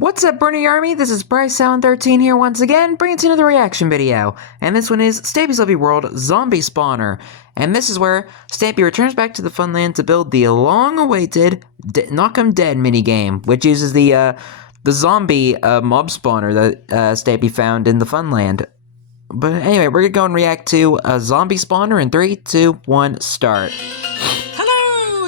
What's up, Bernie Army? This is BryceAllen13 here once again, bringing to another reaction video. And this one is Stampy's Lovely World Zombie Spawner. And this is where Stampy returns back to the Funland to build the long-awaited Knock 'em Dead minigame, which uses the zombie mob spawner that Stampy found in the Funland. But anyway, we're gonna go and react to a zombie spawner in 3, 2, 1, start.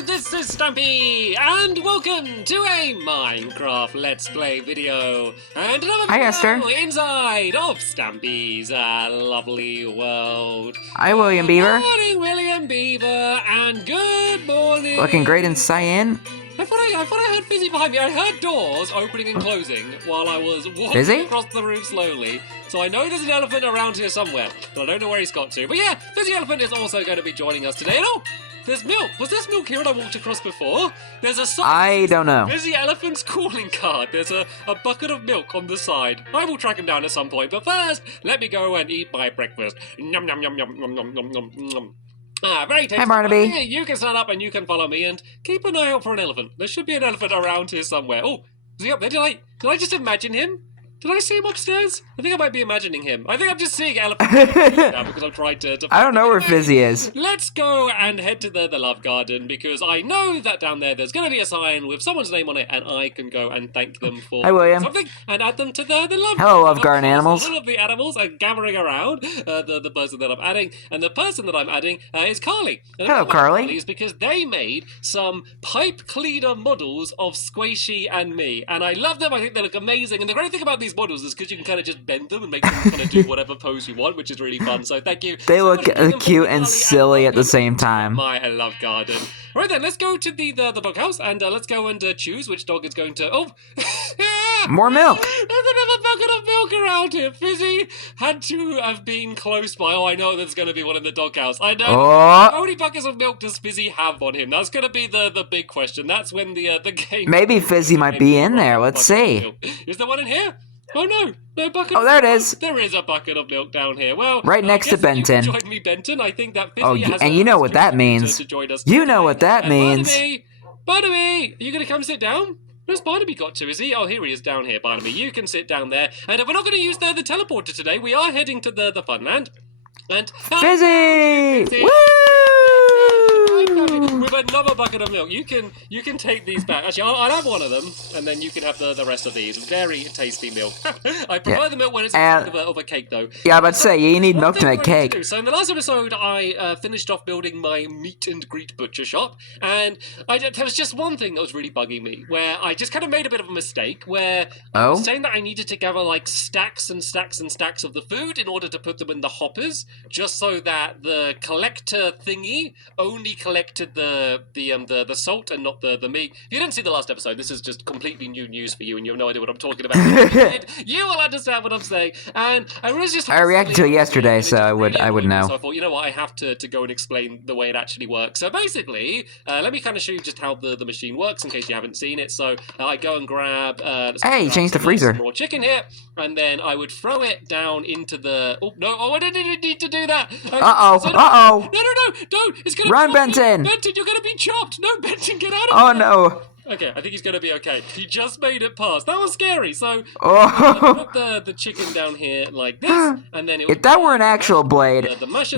This is Stampy, and welcome to a Minecraft Let's Play video, and another Hi, Esther. video inside of Stampy's lovely world. Hi, William Beaver. Good morning, William Beaver, and good morning. Looking great in cyan. I thought I heard Fizzy behind me. I heard doors opening and closing while I was walking Fizzy? across the room slowly. So I know there's an elephant around here somewhere, but I don't know where he's got to. But yeah, Fizzy Elephant is also going to be joining us today. And oh, there's milk. Was there milk here when I walked across before? There's a sign. I don't know. Fizzy Elephant's calling card. There's a bucket of milk on the side. I will track him down at some point. But first, let me go and eat my breakfast. Nom nom nom nom nom nom nom nom nom. Very tasty. Hi, Barnaby. Okay, you can stand up and you can follow me and keep an eye out for an elephant. There should be an elephant around here somewhere. Oh, is he up there? Did I just imagine him? Did I see him upstairs? I think I might be imagining him. I think I'm just seeing elephants now because I'm trying to I don't know where Fizzy is. Let's go and head to the love garden because I know that down there there's going to be a sign with someone's name on it and I can go and thank them for something and add them to the love garden. Hello, love garden animals. All of the animals are gathering around the person that I'm adding, and the person that I'm adding is Carly. And Hello, Carly. Is because they made some pipe cleaner models of Squishy and me, and I love them. I think they look amazing, and the great thing about these models is because you can kind of just bend them and make them kind of do whatever pose you want, which is really fun. So thank you. They look cute and silly at the same time. My love garden. Right then, let's go to the doghouse and let's go and choose which dog is going to. Oh, More milk. There's another bucket of milk around here. Fizzy had to have been close by. Oh, I know there's going to be one in the doghouse. I know. Oh. How many buckets of milk does Fizzy have on him? That's going to be the big question. That's when the game. Maybe Fizzy might be in there. Let's see. Is there one in here? Oh no bucket. Oh, there it is. There is a bucket of milk down here. Well, right next to Benton. Join me, Benton. I think that Fizzy Oh, has and you know what that means. to join us. You know what that means. Barnaby, are you going to come sit down? Where's Barnaby got to? Is he? Oh, here he is down here, Barnaby. You can sit down there. And we're not going to use the teleporter today. We are heading to the Funland. And Fizzy! Woo! With another bucket of milk. You can take these back. Actually, I'll have one of them, and then you can have the rest of these. Very tasty milk. I prefer the milk when it's of a cake, though. Yeah, I'm about to say, you need milk to make cake. So in the last episode, I finished off building my meet and greet butcher shop, and there was just one thing that was really bugging me, where I just kind of made a bit of a mistake, where I was saying that I needed to gather like stacks and stacks and stacks of the food in order to put them in the hoppers, just so that the collector thingy only collected the salt and not the meat. If you didn't see the last episode, this is just completely new news for you, and you have no idea what I'm talking about. You will understand what I'm saying. And I reacted to it yesterday, so I would know. So I thought, you know what, I have to go and explain the way it actually works. So basically, let me kind of show you just how the machine works in case you haven't seen it. So I go and grab. Hey, you changed the freezer. More chicken here, and then I would throw it down into the. Oh no! Oh, I didn't need to do that. Uh-oh. No! Don't! It's gonna run, Benton. Benton, you're gonna be chopped. No, Benton, get out of here. Oh no. Okay, I think he's going to be okay. He just made it past. That was scary. So, put the chicken down here like this, and then it would if that were an actual blade,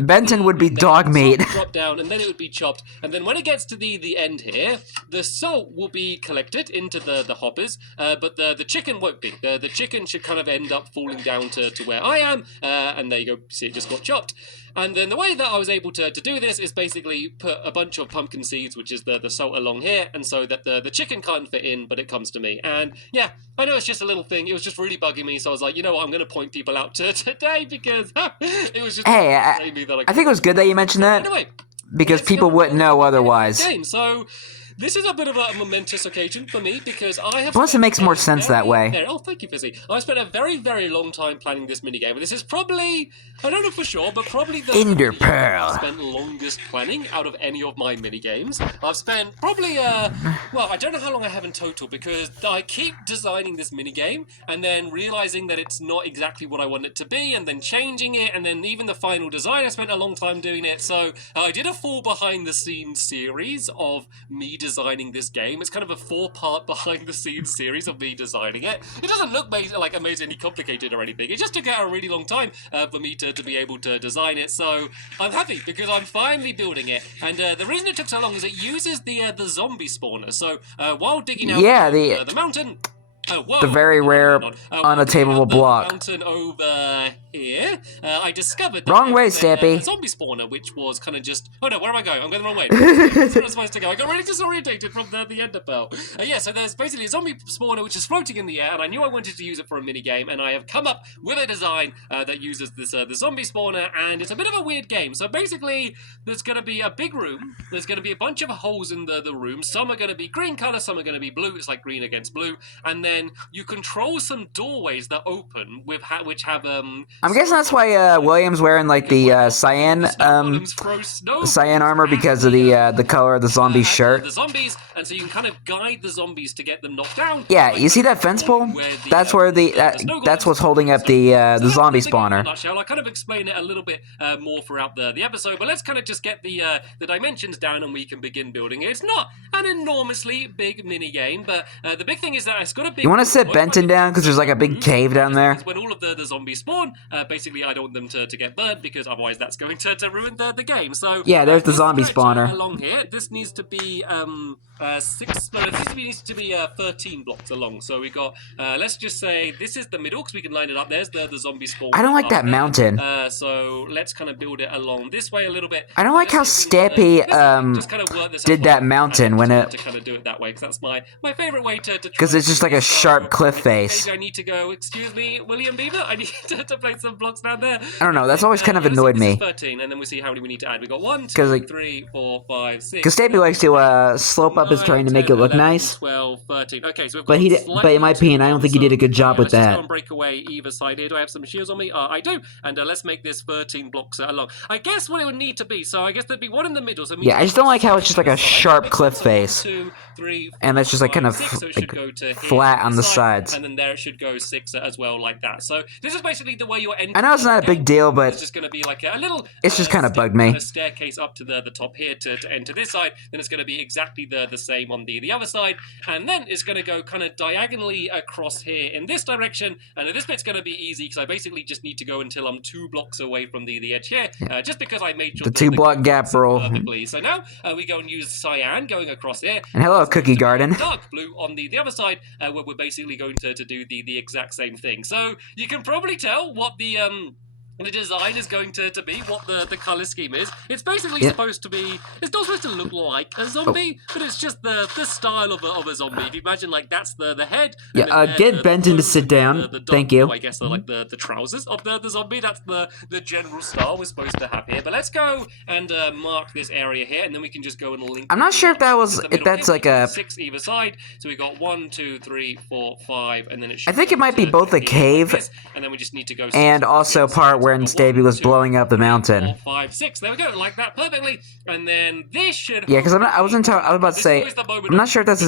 Benton would be dog meat. Drop down, and then it would be chopped. And then when it gets to the end here, the salt will be collected into the hoppers, but the chicken won't be. The chicken should kind of end up falling down to where I am, and there you go. See, it just got chopped. And then the way that I was able to do this is basically put a bunch of pumpkin seeds, which is the salt along here, and so that the chicken can't fit in, but it comes to me. And yeah, I know it's just a little thing. It was just really bugging me, so I was like, you know what, I'm going to point people out to today because it was just me that I think it was good that you mentioned that. Anyway, because people wouldn't know otherwise. So this is a bit of a momentous occasion for me because I have. Plus, it makes more sense that way. Oh, thank you, Fizzy. I've spent a very, very long time planning this minigame, and this is probably, I don't know for sure, but probably the Ender Pearl. I've spent longest planning out of any of my minigames. I've spent probably, well, I don't know how long I have in total because I keep designing this minigame and then realizing that it's not exactly what I want it to be, and then changing it, and then even the final design, I spent a long time doing it. So I did a full behind-the-scenes series of me designing this game. It's kind of a 4-part behind-the-scenes series of me designing it. It doesn't look like amazingly complicated or anything. It just took out a really long time for me to be able to design it. So I'm happy because I'm finally building it. And the reason it took so long is it uses the zombie spawner. So while digging out the mountain. The very rare, unattainable block. Mountain over here, I discovered wrong way, Stampy. A zombie spawner, which was kind of just. Oh no, where am I going? I'm going the wrong way. That's where I'm supposed to go. I got really disorientated from the ender pearl. Yeah, so there's basically a zombie spawner which is floating in the air, and I knew I wanted to use it for a mini game, and I have come up with a design that uses this the zombie spawner, and it's a bit of a weird game. So basically, there's going to be a big room. There's going to be a bunch of holes in the room. Some are going to be green color, some are going to be blue. It's like green against blue, and then you control some doorways that open with which have I'm guessing that's why William's wearing like the cyan armor because of the color of the zombie's shirt. The zombies, and so you can kind of guide the zombies to get them knocked down. Yeah, you see that fence pole? That's where that's what's holding up the zombie spawner. I'll kind of explain it a little bit more throughout the episode, but let's kind of just get the dimensions down and we can begin building it. It's not an enormously big mini game, but the big thing is that it's got a big. You want to sit Benton down because there's like a big cave down there. When all of the zombies spawn, basically I don't want them to get burnt because otherwise that's going to ruin the game. So yeah, there's the zombie spawner. Along here, this needs to be 13 blocks along. So we got let's just say this is the middle because we can line it up. There's the zombie spawn. I don't like that mountain. So let's kind of build it along this way a little bit. I don't like how Stampy did that mountain when it. To kind of do it that way because that's my favorite way to. Because it's just like a sharp cliff face. Maybe I need to go. Excuse me, William Beaver. I need to place some blocks down there. I don't know. That's always kind of annoyed me. 13, and then we see how many we need to add. We got 1, 2, 3, 4, 5, 6. Because Stampy likes to slope up his terrain to make it look 11, nice. 12, 13. Okay, so but in my opinion, I don't think he did a good job with that. Let's just break away either side here. Do I have some shields on me? I do. And let's make this 13 blocks long. I guess what it would need to be. So I guess there'd be one in the middle. So yeah, I just don't like how it's just like a sharp cliff face. 1, 2, 3, 4, and that's just like kind of 6, so like flat on the sides. And then there it should go 6 as well, like that. So this is basically the way you're entering. I know it's not a big deal, but it's just going to be like a little. It's just kind of bugged me. A staircase up to the top here to enter this side. Then it's going to be exactly the same on the other side, and then it's going to go kind of diagonally across here in this direction. And this bit's going to be easy because I basically just need to go until I'm 2 blocks away from the edge here, just because I made sure the 2-block gap rule. Perfectly. So now we go and use cyan going across here. And hello, Cookie Garden. Dark blue on the other side, where we're basically going to do the exact same thing. So you can probably tell what the design is going to be, what the color scheme is. It's basically supposed to be. It's not supposed to look like a zombie, but it's just the style of a zombie. If you imagine, like that's the head. Yeah. Get Benton to sit down. Thank you. I guess like the trousers of the zombie. That's the general style we're supposed to have here. But let's go and mark this area here, and then we can just go and link. I'm not sure if that's like a 6 either side. So we got 1, 2, 3, 4, 5, and then it should. I think it might be both a cave like and then we just need to go and also part where Stampy was blowing up the mountain. 4, 5, 6. There we go, like that perfectly. And then this should. Yeah, because I was about to say I'm not sure if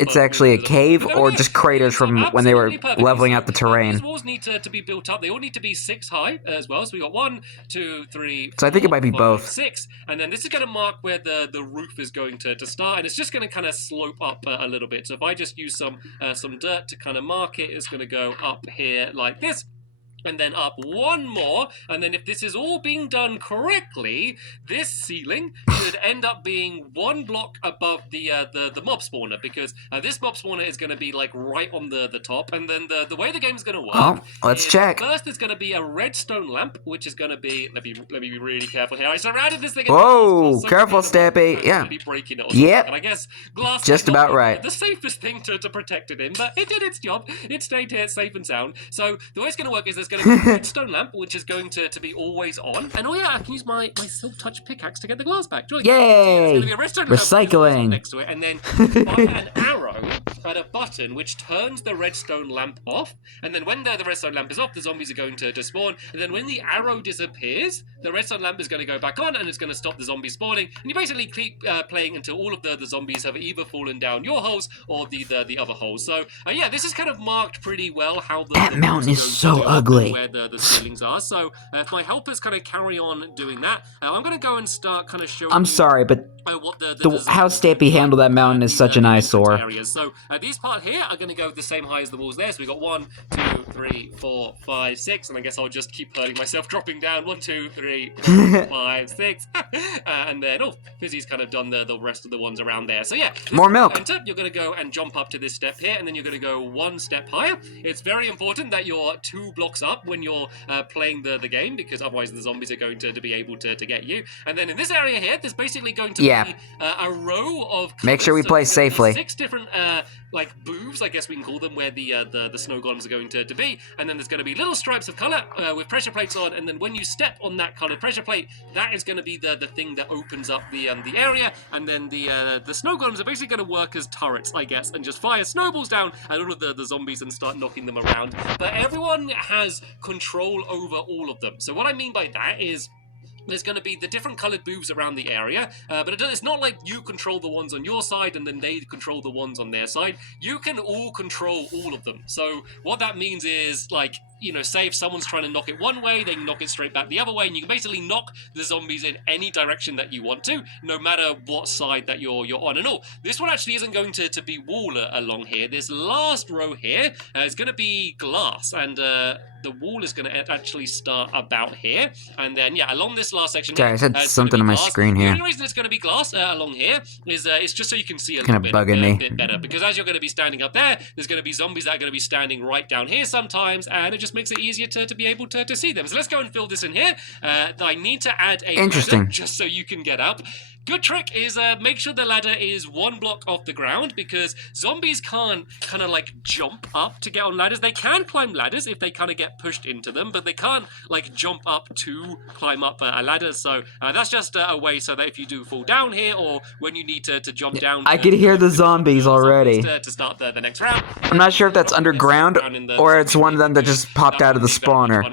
it's actually a cave or just craters from when they were leveling out the terrain. These walls need to be built up. They all need to be 6 high as well. So we got 1, 2, 3. So I think it might be both. 6, and then this is going to mark where the roof is going to start, and it's just going to kind of slope up a little bit. So if I just use some dirt to kind of mark it, it's going to go up here like this. And then up 1 more, and then if this is all being done correctly, this ceiling should end up being 1 block above the mob spawner, because this mob spawner is going to be like right on the top, and then the way the game is going to work. Oh, let's check. First, there's going to be a redstone lamp, which is going to be. Let me be really careful here. I surrounded this thing. Whoa, careful, Stampy. Yeah. Be breaking it. Yep. And I guess glass. Just about right. The safest thing to protect it in, but it did its job. It stayed here safe and sound. So the way it's going to work is there's going to be a redstone lamp, which is going to be always on. And oh yeah, I can use my silk touch pickaxe to get the glass back. Yay! There's going to be a redstone Recycling lamp next to it, and then by an arrow at a button which turns the redstone lamp off. And then when the redstone lamp is off, the zombies are going to spawn. And then when the arrow disappears, the redstone lamp is going to go back on, and it's going to stop the zombies spawning. And you basically keep playing until all of the zombies have either fallen down your holes or the other holes. So yeah, this is kind of marked pretty well how the mountain is so ugly. Where the ceilings are. So if my helpers kind of carry on doing that, I'm going to go and start kind of showing. I'm sorry, but what how Stampy handled that mountain is such an eyesore. Areas. So these part here are going to go the same height as the walls there. So we got 1, 2, 3, 4, 5, 6, and I guess I'll just keep hurting myself, dropping down 1, 2, 3, 4, 5, 6, and then Fizzy's kind of done the rest of the ones around there. So yeah, more milk. Enter, you're going to go and jump up to this step here, and then you're going to go 1 step higher. It's very important that you're 2 blocks up when you're playing the game, because otherwise the zombies are going to be able to get you. And then in this area here, there's basically going to be a row of colors. Make sure we play safely. 6 different like booths, I guess we can call them, where the snow golems are going to be, and then there's going to be little stripes of color with pressure plates on, and then when you step on that colored pressure plate, that is going to be the thing that opens up the area, and then the snow golems are basically going to work as turrets, I guess, and just fire snowballs down at all of the zombies and start knocking them around. But everyone has control over all of them. So what I mean by that is, there's going to be the different coloured booths around the area, but it's not like you control the ones on your side and then they control the ones on their side. You can all control all of them. So what that means is, like, you know, say if someone's trying to knock it one way, they can knock it straight back the other way, and you can basically knock the zombies in any direction that you want to, no matter what side that you're on. And this one actually isn't going to be wall along here. This last row here is going to be glass, and the wall is going to actually start about here, and then along this last section. Sorry, I said something on my screen here. The only reason it's going to be glass along here is it's just so you can see a little bit better, because as you're going to be standing up there, there's going to be zombies that are going to be standing right down here sometimes, and it just makes it easier to be able to see them. So let's go and fill this in here. I need to add a ladder just so you can get up. Good trick is make sure the ladder is 1 block off the ground, because zombies can't kind of like jump up to get on ladders. They can climb ladders if they kind of get pushed into them, but they can't like jump up to climb up a ladder. So that's just a way so that if you do fall down here, or when you need to jump down. I could hear the zombies already. To start the next round. I'm not sure if that's underground or it's one of them that just popped out of the spawner.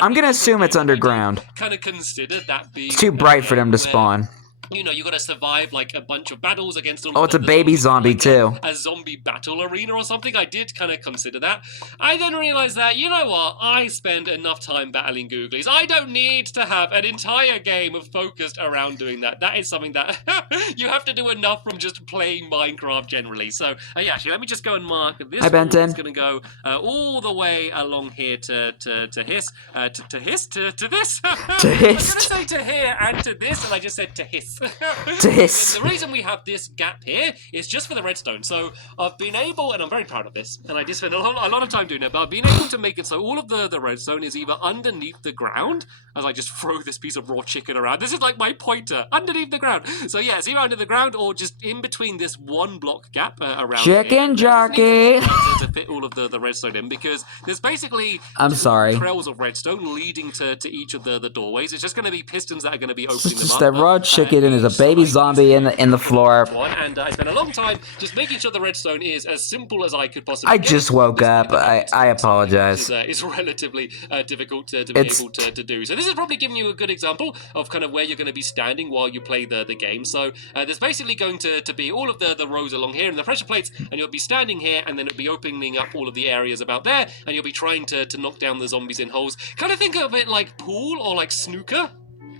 I'm gonna assume it's underground. Kind of consider that being it's too bright for them to spawn. You know, you got to survive like a bunch of battles against all. Oh, it's a baby zombie too. A zombie battle arena or something. I did kind of consider that. I then realized that, you know what, I spend enough time battling googlies. I don't need to have an entire game focused around doing that. That is something that you have to do enough from just playing Minecraft generally. So actually, let me just go and mark this. Hi, Benton. It's going to go all the way along here to hiss, to hiss, to this. To hiss. I was going to say to here and to this, and I just said to hiss. The reason we have this gap here is just for the redstone. So I've been able, and I'm very proud of this, and I did spend a lot of time doing it, but I've been able to make it so all of the redstone is either underneath the ground, as I just throw this piece of raw chicken around. This is like my pointer, underneath the ground. So yeah, it's either under the ground or just in between this 1 block gap around chicken jockey. To fit all of the redstone in, because there's basically trails of redstone leading to each of the doorways. It's just going to be pistons that are going to be opening them up. That raw chicken and there's a baby zombie in the floor. And I spent a long time just making sure the redstone is as simple as I could possibly. I just woke up. I apologize. It's relatively difficult to be able to do. So this is probably giving you a good example of kind of where you're going to be standing while you play the game. So there's basically going to be all of the rows along here and the pressure plates, and you'll be standing here, and then it'll be opening up all of the areas about there, and you'll be trying to knock down the zombies in holes. Kind of think of it like pool or like snooker.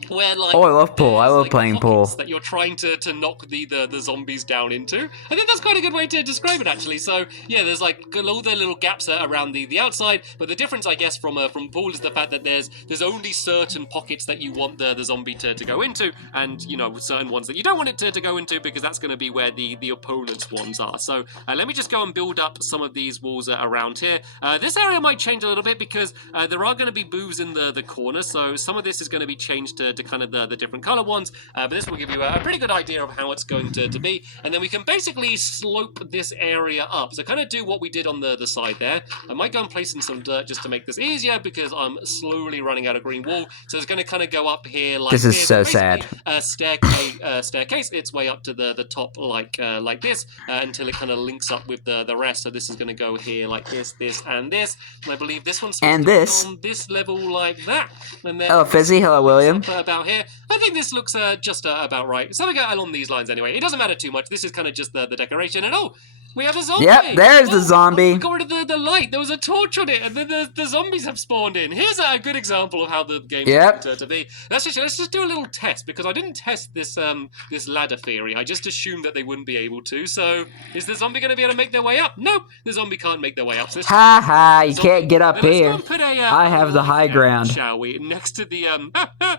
Where, like, I love pool. I love playing pool. That you're trying to knock the zombies down into. I think that's quite a good way to describe it, actually. So yeah, there's like all the little gaps around the outside, but the difference, I guess, from pool is the fact that there's only certain pockets that you want the zombie to go into, and you know, certain ones that you don't want it to go into, because that's going to be where the opponent's ones are. So let me just go and build up some of these walls around here. This area might change a little bit, because there are going to be booths in the corners, so some of this is going to be changed to kind of the different color ones, but this will give you a pretty good idea of how it's going to be, and then we can basically slope this area up. So kind of do what we did on the side there. I might go and place in some dirt just to make this easier, because I'm slowly running out of green wall. So it's going to kind of go up here like this. Is so sad. Staircase its way up to the top like this, until it kind of links up with the rest. So this is going to go here like this, and this. And I believe this one's supposed to be on this level like that. And then oh, Fizzy, hello, William. About here, I think this looks just about right. Something along these lines anyway. It doesn't matter too much. This is kind of just the decoration. And we have a zombie. Yep, there's the zombie. We got rid of the light. There was a torch on it, and then the zombies have spawned in. Here's a good example of how the game is to be. Let's just do a little test, because I didn't test this this ladder theory. I just assumed that they wouldn't be able to. So is the zombie going to be able to make their way up? Nope, the zombie can't make their way up. So ha ha! You can't get up here. Put I have the high ground. Shall we? Next to the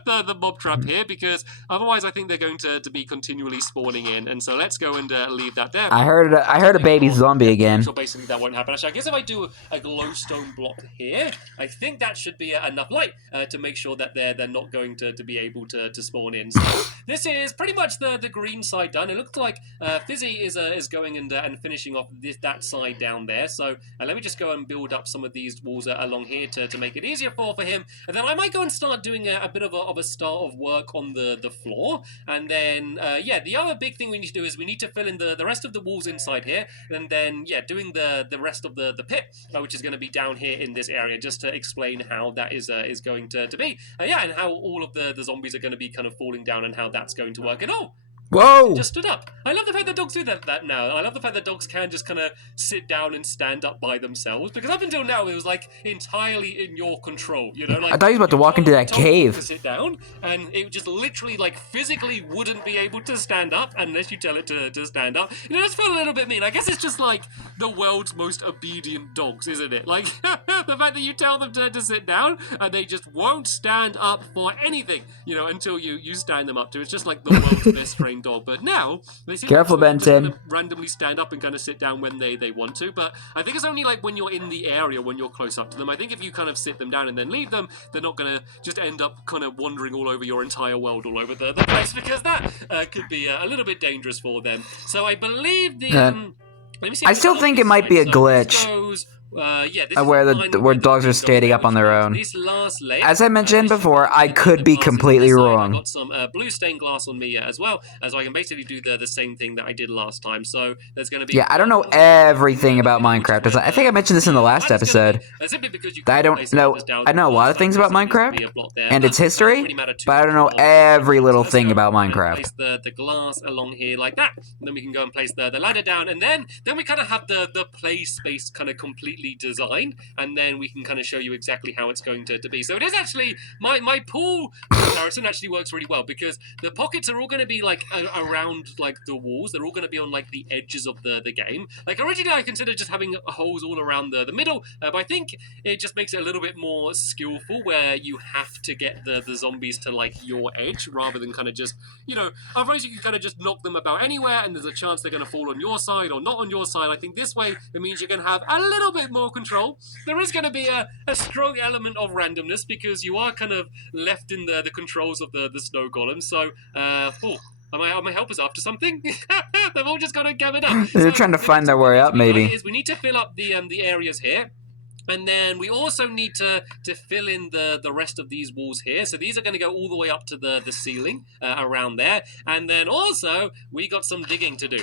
the mob trap here, because otherwise I think they're going to be continually spawning in. And so let's go and leave that there. I heard a baby zombie again. So basically that won't happen. Actually, I guess if I do a glowstone block here, I think that should be enough light to make sure that they're not going to be able to spawn in. So this is pretty much the green side done. It looks like Fizzy is going and finishing off that side down there. So let me just go and build up some of these walls along here to make it easier for him. And then I might go and start doing a bit of a start of work on the floor. And then yeah, the other big thing we need to do is we need to fill in the rest of the walls inside here. And then yeah, doing the rest of the pit, which is going to be down here in this area, just to explain how that is going to be. Yeah, and how all of the zombies are going to be kind of falling down and how that's going to work. And oh, whoa! Just stood up. I love the fact that dogs do that now. I love the fact that dogs can just kind of sit down and stand up by themselves, because up until now it was like entirely in your control. You know, like I thought he was about to walk into that cave. To sit down, and it just literally like physically wouldn't be able to stand up unless you tell it to stand up. You know, that's felt a little bit mean. I guess it's just like the world's most obedient dogs, isn't it? Like the fact that you tell them to sit down and they just won't stand up for anything. You know, until you stand them up to. It's just like the world's best trained dog. But now they seem careful, to just kind Benton. of randomly stand up and kind of sit down when they want to. But I think it's only like when you're in the area, when you're close up to them. I think if you kind of sit them down and then leave them, they're not going to just end up kind of wandering all over your entire world, all over the place, because that could be a little bit dangerous for them. So I believe the let me see. I still think it might be a glitch. Yeah, this where dogs are standing up on their own. As I mentioned before, I could be completely wrong. I got some blue stained glass on me as well, so I can basically do the same thing that I did last time. So there's going to be... Yeah, I don't know everything about Minecraft. I think I mentioned this in the last episode. I don't know... I know a lot of things about Minecraft and its history, but I don't know every little thing about Minecraft. Place the glass along here like that, and then we can go and place the ladder down, and then we kind of have the play space kind of completely designed, and then we can kind of show you exactly how it's going to be. So it is actually my pool comparison actually works really well, because the pockets are all going to be like around like the walls. They're all going to be on like the edges of the game. Like originally I considered just having holes all around the middle, but I think it just makes it a little bit more skillful, where you have to get the zombies to like your edge rather than kind of just, you know, otherwise you can kind of just knock them about anywhere and there's a chance they're going to fall on your side or not on your side. I think this way it means you can have a little bit more control. There is going to be a strong element of randomness, because you are kind of left in the controls of the snow golem. So, are my helpers after something? They've all just got to gather up. They're trying to find their way up, maybe. We need to fill up the areas here. And then we also need to fill in the rest of these walls here. So these are going to go all the way up to the ceiling around there. And then also, we got some digging to do.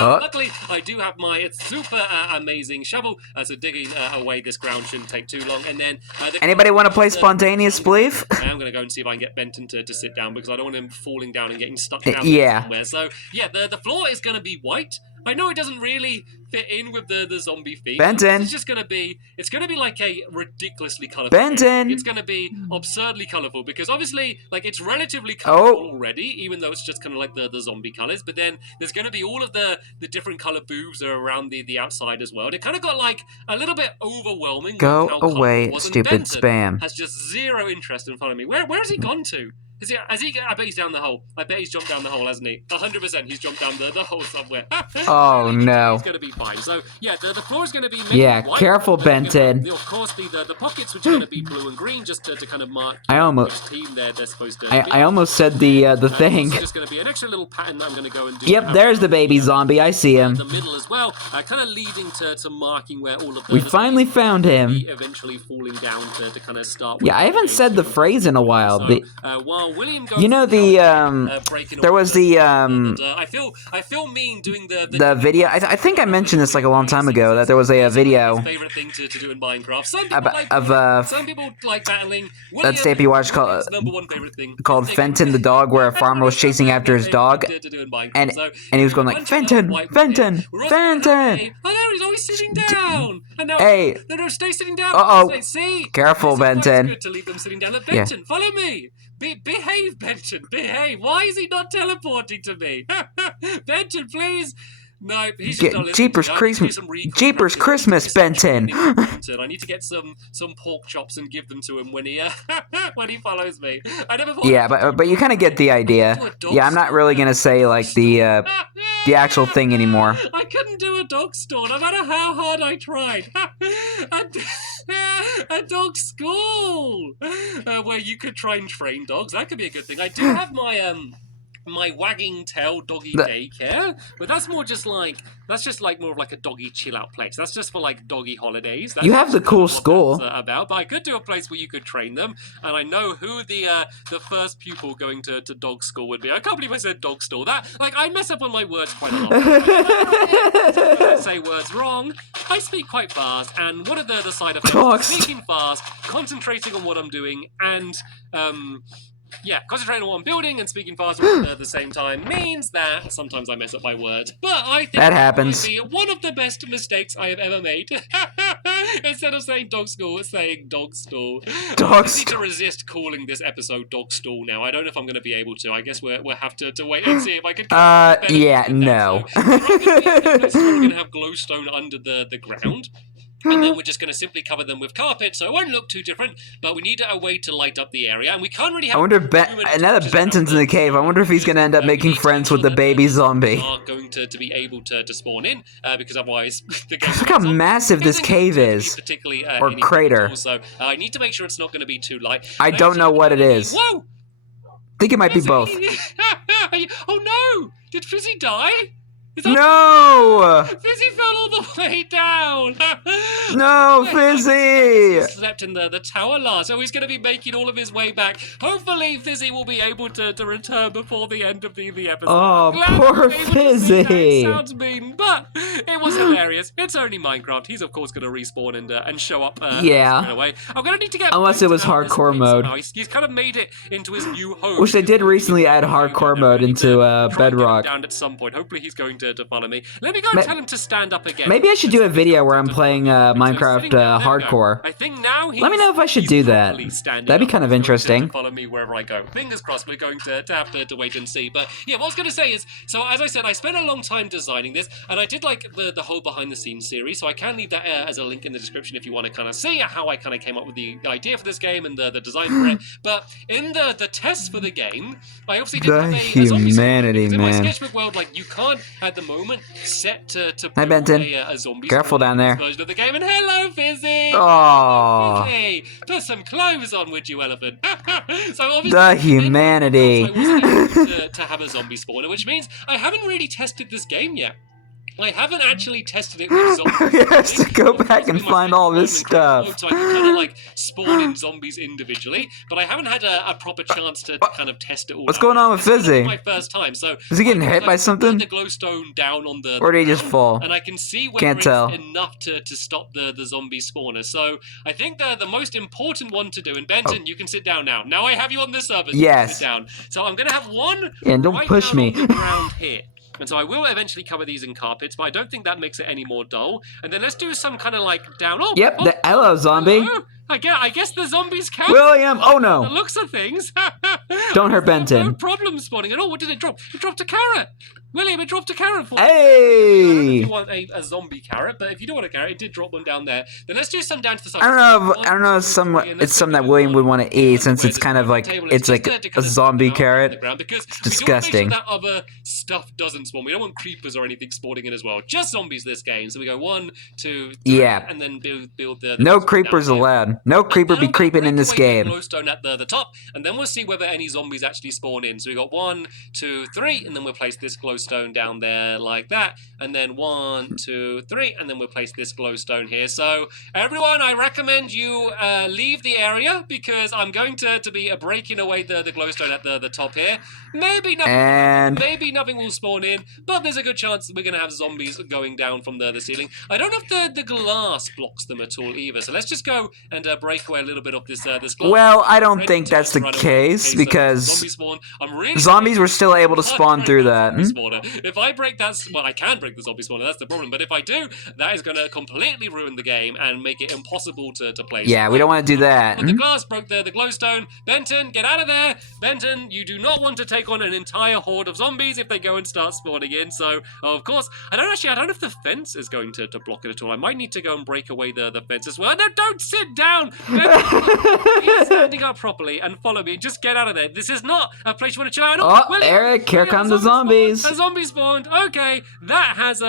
Luckily, I do have my super amazing shovel. So digging away this ground shouldn't take too long. And then... anybody want to play Spontaneous Spleef? I'm going to go and see if I can get Benton to sit down, because I don't want him falling down and getting stuck down somewhere. So, yeah, the floor is going to be white. I know it doesn't really fit in with the zombie feet. Benton. It's just going to be... It's going to be like a ridiculously colourful... Benton. It's going to be absurdly colourful, because obviously, like, it's relatively colourful already, even though it's just kind of like the zombie colours. But then there's going to be all of the different colour boobs that are around the outside as well. It kind of got, like, a little bit overwhelming. Go away, stupid spam. Has just zero interest in following me. Where has he gone to? Has he? I bet he's down the hole. I bet he's jumped down the hole, hasn't he? 100%. He's jumped down the hole somewhere. Oh no. He's going to be fine. So yeah, the floor is going to be white. Careful, Benton. Of course, the pockets which are going to be blue and green, just to kind of mark which team they're supposed to. I almost said the thing. It's just going to be an extra little pattern that I'm going to go and do. Yep, there's the baby zombie. I see him. The middle as well, kind of leading to marking where all of the. We finally found him. Eventually falling down to kind of start. Yeah, I haven't said the phrase in a while. So, while Now William goes. You know there was the I feel mean doing the video. I think I mentioned this like a long time ago that there was a video favorite thing to do in Minecraft. Some people like battling. That Stampy watched called Fenton the dog, where a farmer was chasing after his dog, and he was going like Fenton. Oh, there he's always sitting down. Hey. No, stay sitting down. Uh-oh. See? Careful, Benton. It's good to leave them sitting down. Look, Benton, follow me. Behave, Benton. Behave. Why is he not teleporting to me? Benton, please. No, he's just not listening. Jeepers Christmas, Benton. I need to get some pork chops and give them to him when he when he follows me. I never. Yeah, but you kind of get the idea. Yeah, I'm not really gonna say like the actual thing anymore. I couldn't do a dog store, no matter how hard I tried. A dog school where you could try and train dogs. That could be a good thing. I do have my wagging tail doggy daycare, but that's just more of like a doggy chill out place. That's just for like doggy holidays. You have the cool school about, but I could do a place where you could train them, and I know who the first pupil going to dog school would be. I can't believe I said dog school. That I mess up on my words quite a lot. I say words wrong. I speak quite fast, and what are the side effects? Speaking fast, concentrating on what I'm doing, and yeah, concentrating on what I'm building and speaking fast at the same time means that sometimes I mess up my words. But I think that happens. Might be one of the best mistakes I have ever made. Instead of saying dog school, it's saying dog stall. I need to resist calling this episode dog stall now. I don't know if I'm going to be able to. I guess we'll have to wait and see if I can. Yeah, no. So, we're going to have glowstone under the ground. And then we're just going to simply cover them with carpet, so it won't look too different, but we need a way to light up the area, and we can't really have... I wonder if now that Benton's in the cave, I wonder if he's going to end up making friends with the baby zombie. ...are going to be able to spawn in, because otherwise... Look how massive this cave is. Or crater. So I need to make sure it's not going to be too light. I don't know what it is. Whoa! I think it might be both. Oh no! Did Fizzy die? No! Fizzy fell all the way down! No, Fizzy! He slept in the tower last, so he's going to be making all of his way back. Hopefully Fizzy will be able to return before the end of the episode. Oh, poor Fizzy! Sounds mean, but it was hilarious. It's only Minecraft. He's of course going to respawn and show up yeah. away. I'm going to need to get... Unless it was hardcore mode. He's kind of made it into his new home. Which they did recently add hardcore mode into Bedrock. Down at some point. Hopefully he's going to follow me. Let me go and tell him to stand up again. Maybe I should do a video where I'm playing Minecraft hardcore. I think now let me know if I should do that. That'd be kind of interesting. Follow me wherever I go. Fingers crossed. We're going to have to wait and see. But yeah, what I was going to say is, so as I said, I spent a long time designing this, and I did like the whole behind the scenes series. So I can leave that as a link in the description if you want to kind of see how I kind of came up with the idea for this game and the design for it. But in the tests for the game, I obviously did have a humanity, in man. my sketchbook world, like you can't at the moment set to Hi, Benton. a zombie careful down there. version of the game. And hello, Fizzy. Oh, Fizzy. Put some clothes on, would you, elephant? So obviously, the humanity. I wasn't able to have a zombie spawner, which means I haven't really tested this game yet. I haven't actually tested it with zombies. He has to go back and find all this stuff. So I can kind of like spawn in zombies individually, but I haven't had a proper chance to kind of test it all. What's going on with Fizzy? My first time. So is he getting hit by something? The glowstone down on the or did he just fall? And I can see whether it's enough to stop the zombie spawner. So I think the most important one to do, and Benton, you can sit down now. Now I have you on the server. Yes. Sit down. So I'm going to have one don't push me. on the ground here. And so I will eventually cover these in carpets, but I don't think that makes it any more dull. And then let's do some kind of like down. Oh, yep. Hello, zombie. Hello. I guess the zombies count. William, oh no. The looks of things. Don't hurt Benton. No problem spawning at all. What did it drop? It dropped a carrot. William, it dropped a carrot for Hey! I don't know if you want a zombie carrot, but if you don't want a carrot, it did drop one down there. Then let's do some down to the side. I don't know. It's something that William would want to eat since it's kind of like it's like a zombie carrot. It's disgusting. We don't want to make sure that other stuff doesn't spawn. We don't want creepers or anything spawning in as well. Just zombies this game. So we go 1, 2, 3, yeah, and then build the no creepers allowed. No creeper be creeping in this game. Glowstone at the top, and then we'll see whether any zombies zombies actually spawn in. So we got 1, 2, 3, and then we'll place this glowstone down there like that. And then 1, 2, 3, and then we'll place this glowstone here. So everyone, I recommend you leave the area because I'm going to be breaking away the glowstone at the top here. Maybe nothing will spawn in, but there's a good chance that we're going to have zombies going down from the ceiling. I don't know if the glass blocks them at all either, so let's just go and break away a little bit of this glass. Well, I don't think that's the case because zombies were still able to spawn through that. If I break that, well, I can break the zombie spawner, that's the problem, but if I do, that is going to completely ruin the game and make it impossible to play. Yeah, we don't want to do that. But the glass broke the glowstone. Benton, get out of there. Benton, you do not want to take on an entire horde of zombies if they go and start spawning in. So, of course, I don't know if the fence is going to block it at all. I might need to go and break away the fence as well. No, don't sit down. Be standing up properly and follow me. Just get out of there. This is not a place you want to chill out. Oh, William, Eric, here come the zombies. A zombie spawned. Okay, that has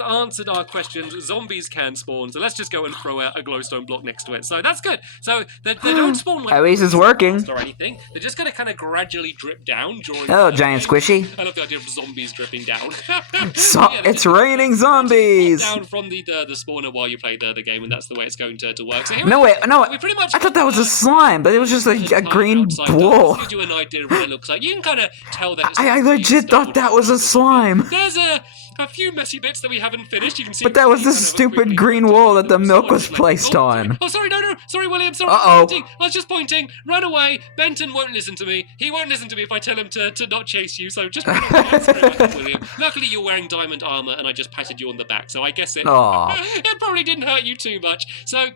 answered our questions. Zombies can spawn. So let's just go and throw a glowstone block next to it. So that's good. So they don't spawn like at least it's working. Or anything. They're just going to kind of gradually drip down during. Hello, giant squishy. I love the idea of zombies dripping down. It's raining zombies. Down from the spawner while you play the game, and that's the way it's going to work. So no, I thought that was a slime, but it was just a green ball. To give you an idea of what it looks like, you can kind of tell that. I legit thought that was a slime. There's a few messy bits that we haven't finished. You can see. But that was the stupid green wall that the milk was placed on. Oh, sorry, no, sorry, William. Sorry, I was just pointing. Run away. Benton won't listen to me. He won't listen to me if I tell him to not chase you. So just run away, William. Luckily, you're wearing diamond armor, and I just patted you on the back, so I guess it probably didn't hurt you too much. So.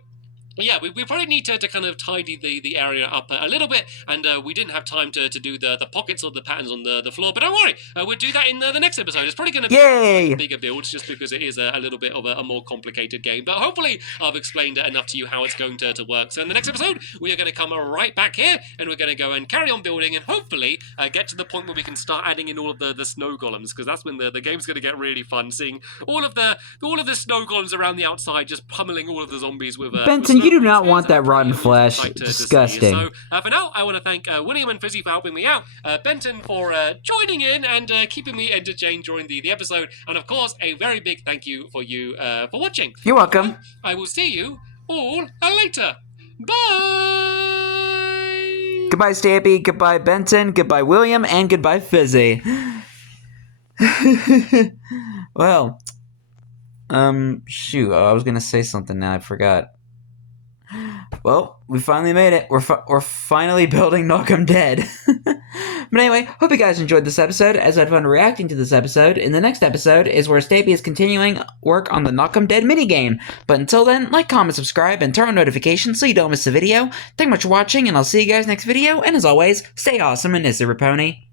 Yeah, we probably need to kind of tidy the area up a little bit, and we didn't have time to do the pockets or the patterns on the floor, but don't worry, we'll do that in the next episode. It's probably going to be a bigger build, just because it is a little bit of a more complicated game, but hopefully I've explained enough to you how it's going to work. So in the next episode, we are going to come right back here, and we're going to go and carry on building, and hopefully get to the point where we can start adding in all of the snow golems, because that's when the game's going to get really fun, seeing all of the snow golems around the outside just pummeling all of the zombies with Benton, you do not want that rotten flesh. Disgusting. So for now, I want to thank William and Fizzy for helping me out, Benton for joining in and keeping me entertained during the episode, and of course, a very big thank you for watching. You're welcome. I will see you all later. Bye! Goodbye, Stampy. Goodbye, Benton. Goodbye, William. And goodbye, Fizzy. Well, shoot. I was going to say something now. I forgot. Well, we finally made it. We're finally building Knock 'em Dead. But anyway, hope you guys enjoyed this episode, as I had fun reacting to this episode. In the next episode is where Stampy is continuing work on the Knock 'em Dead minigame. But until then, like, comment, subscribe, and turn on notifications so you don't miss a video. Thank you much for watching, and I'll see you guys next video. And as always, stay awesome and Nissa Raponi.